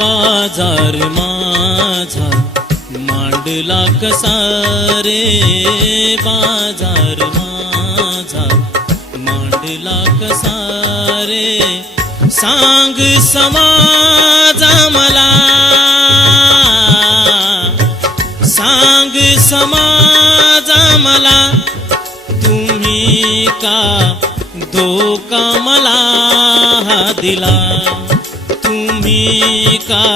बाजार माझा मांडला कसा रे, बाजार माझा मांडला कसा रे, सांग समाजा मला, सांग समाजा मला, तुम्ही का धोका मला दिला, तुम्ही का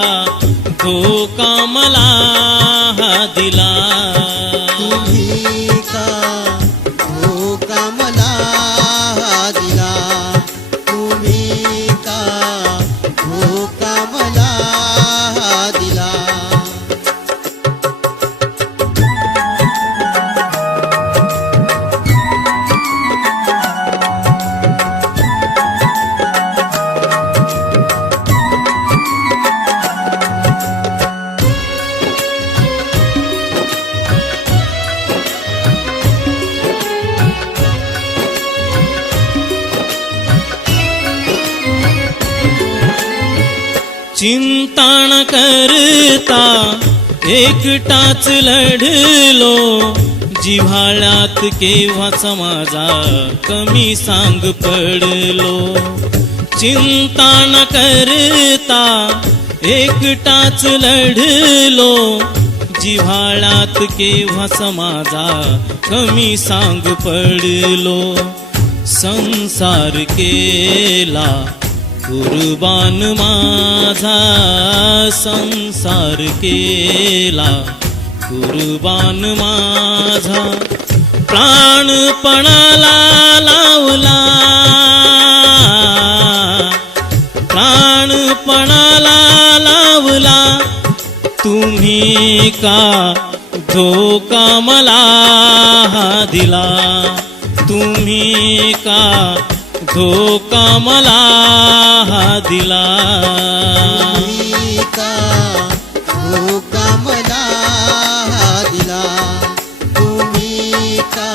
धोका मला दिला, तुम्ही का धोका मला दिला, तुम्ही का धोका मला दिला. चिंता न करता एकटाच लढलो, जिव्हाळ्यात केव्हाच माझा कमी सांग पडलो. चिंता न करता एकटाच लढलो, जिव्हाळ्यात केव्हाच माझा कमी सांग पडलो. संसार केला कुर्बान माझा, संसार केला कुर्बान माझा, प्राणपणाला लावला, प्राणपणाला लावला, तुम्ही का धोका मला दिला, तुम्ही का धोका मला दिला, तुम्ही का धोका मला दिला, तुम्ही का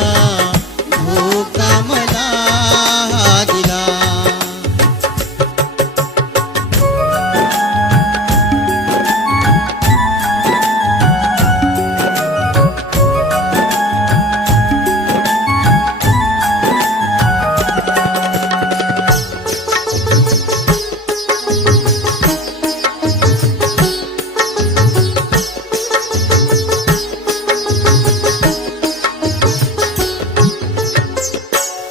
धोका मला दिला.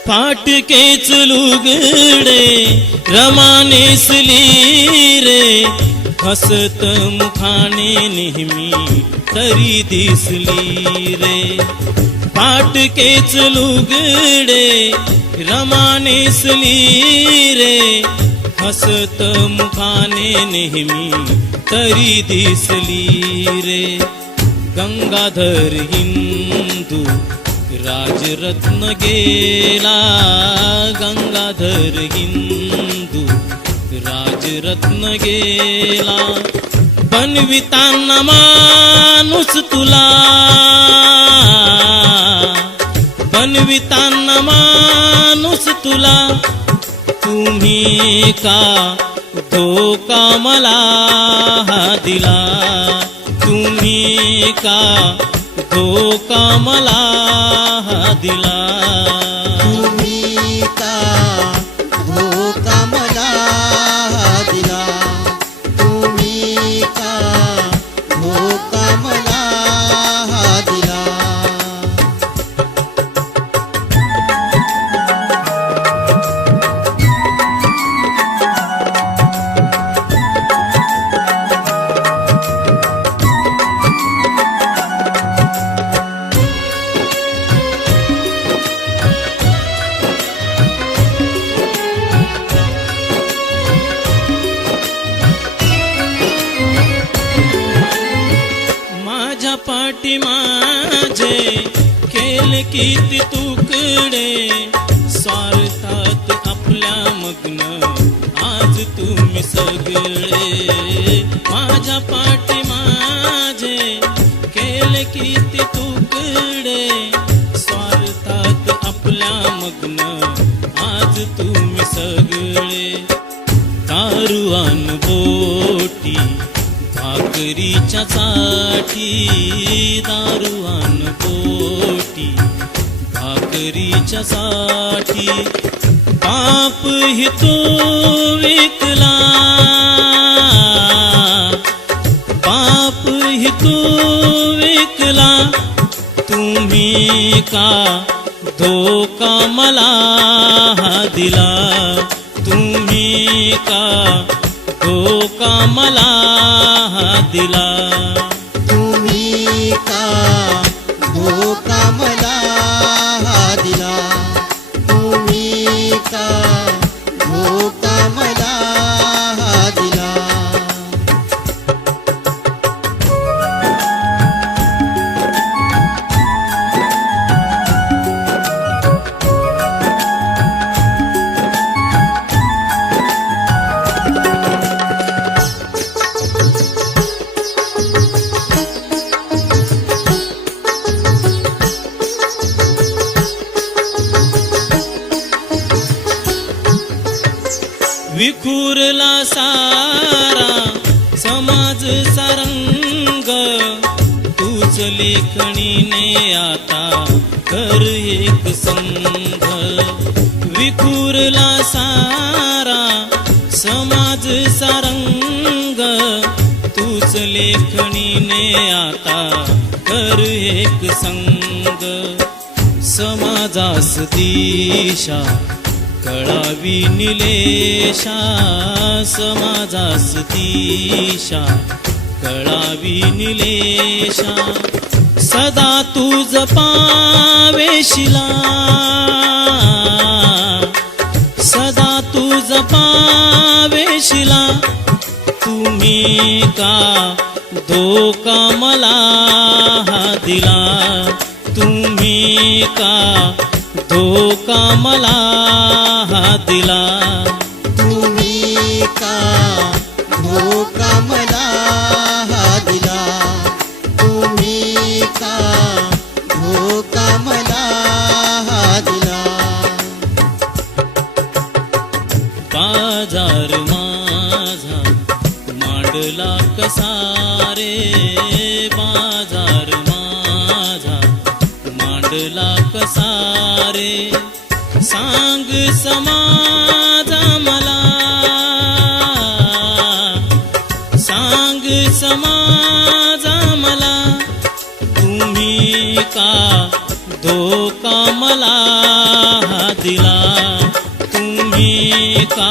फाटकेच लुगडे रमानेसली रे, हसत मुखाने नेहमी तरी दिसली रे. फाटकेच लुगडे रमानेसली रे, हसत मुखाने नेहमी तरी दिसली रे. गंगाधर हिंदू राजरत्न गेला, गंगाधर हिंदू राजरत्न गेला. बनविताना माणूस तुला, बनविताना माणूस तुला, तुम्ही का धोका मला दिला, तुम्ही का धोका मला दिला, तुम्ही का धोका मला दिला, तुम्ही का धोका मला दिला. पाठी माझे केले किती तुकडे, स्वार्थात आपल्या मग्न आज तुम्ही सगळे. माझ्या पाठी माझे केले किती तुकडे, स्वार्थात आपल्या मग्न आज तुम्ही सगळे. दारू अन बोटी भाकरीच्या चाटी दारुआन पोटी, भाकरीच्या साठी बाप ही तो विकला, बाप ही तो विकला, तुम्ही का धोका मला दिला, तुम्ही का धोका मला दिला. तुम्ही का धोका मला दिला, तुम्ही का धोका मला दिला. विखुरला सारा समाज सारंग, तूच लेखणीने आता कर एक संघ. विखुरला सारा समाज सारंग, तूच लेखणीने आता कर एक संघ. समाजास दिशा कळावी निलेशा, समाजास दिशा कळावी निलेशा. सदा तुझ पावेशिला, सदा तुझ पावेशिला, तुम्ही का धोका मला दिला, तुम्ही का धोका मला दिला. तुम्ही का धोका मला दिला, तुम्ही का धोका मला दिला. बाजार माझा मांडला कसा रे, बाजार माझा मांडला कसा रे. सांग समाजा मला, सांग समाजा मला, तुम्ही का धोका मला दिला, तुम्ही का